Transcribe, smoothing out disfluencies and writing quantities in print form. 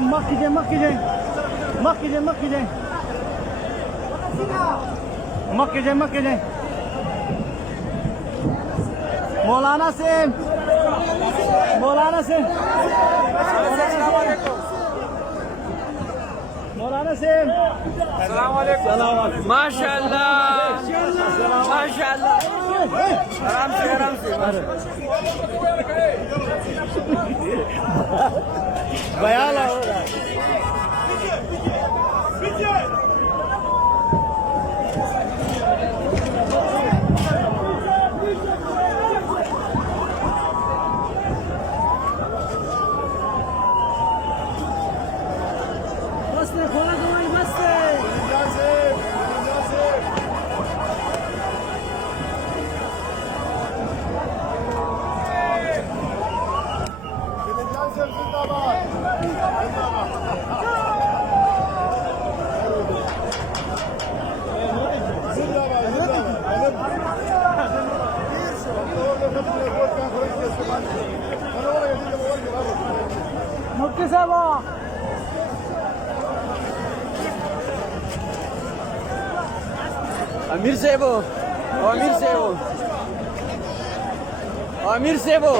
मक्की जय मक्की जय मक्की जय मक्की जय मक्की जय मक्की जय मौलाना से मौलाना से मौलाना से माशाल्लाह माशाल्लाह आराम से बयान मुक्ति साहब अमीर सेबो अमीर सेबो अमीर सेबो